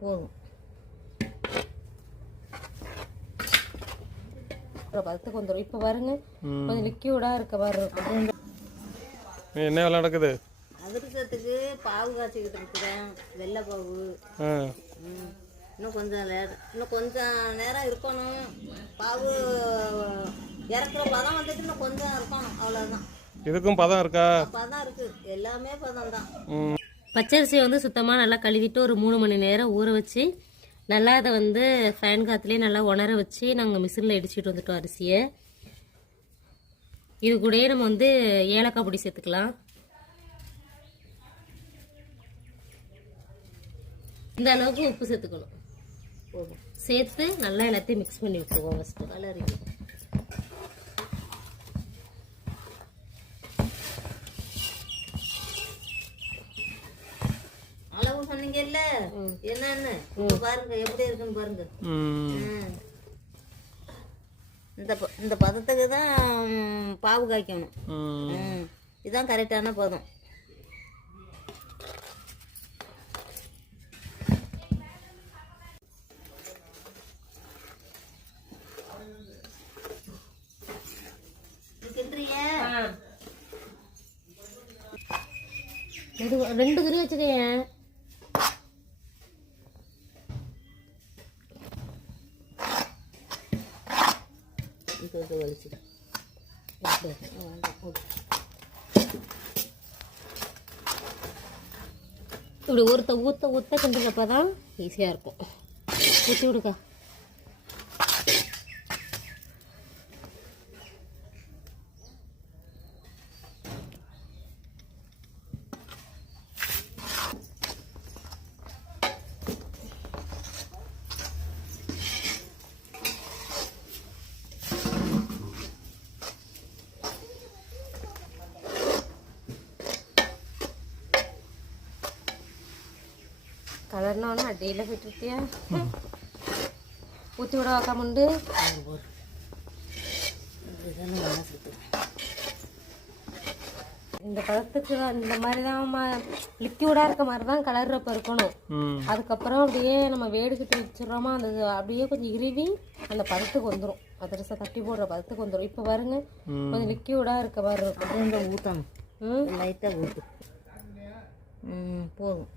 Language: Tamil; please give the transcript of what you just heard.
போதும். பதத்துக்கு வந்துடும். இப்போ பாருங்க கொஞ்சம் லிக்யூடாக இருக்க மாதிரி இருக்கும். என்ன வேலை நடக்குது? அதிரசத்துக்கு பாவு காய்ச்சிக்கிட்டு இருக்கிறேன். வெள்ளை பாவு. இன்னும் கொஞ்சம் நேரம் இருக்கணும். பாவு இறக்குற பதம் வந்துட்டு இன்னும் கொஞ்சம் இருக்கணும், அவ்வளோதான். இதுக்கும் பதம் இருக்கா? பதம் இருக்கு, எல்லாமே பதம் தான். பச்சரிசியை வந்து சுத்தமாக நல்லா கழுவிட்டு ஒரு 3 மணி நேரம் ஊற வச்சு நல்லா அதை வந்து ஃபேன் காற்றுலேயே நல்லா உணர வச்சு நாங்கள் மிஷினில் இடிச்சிட்டு வந்துட்டோம் அரிசியை. இது கூடயே நம்ம வந்து ஏலக்காய் பொடி சேர்த்துக்கலாம். இந்த அளவுக்கு உப்பு சேர்த்துக்கணும். போதும். சேர்த்து நல்லா எல்லாத்தையும் மிக்ஸ் பண்ணி விட்டுருவோம். ஃபஸ்ட்டு கலரி அளவு சொன்னீங்கல்ல, என்னன்னு பாருங்க எப்படி இருக்குன்னு பாருங்க. இந்த பதத்துக்கு தான் பாவு காய்க்கணும். இதுதான் கரெக்டான பதம். ரெண்டு துணி வச்சுக்கேன். இப்படி ஊத்த ஊத்த கிண்டுறப்பதான் ஈஸியா இருக்கும். ஊற்றி விடுக்கா. கலர்னோன்னா அடியில் விட்டுருத்தியா? ஊற்றி விட வைக்காமண்டு இந்த பழத்துக்கு இந்த மாதிரி தான் லிக்யூடாக இருக்க மாதிரி தான் கலர்றப்ப இருக்கணும். அதுக்கப்புறம் அப்படியே நம்ம வேடுக்கிட்டு வச்சிடறோமா, அந்த அப்படியே கொஞ்சம் இறுவி அந்த பதத்துக்கு வந்துடும். அதிரசம் தட்டி போடுற பதத்துக்கு வந்துடும். இப்போ பாருங்க கொஞ்சம் லிக்யூடாக இருக்க மாதிரி இருக்கும். ஊற்றணும். லைட்டாக ஊற்று. போதும்.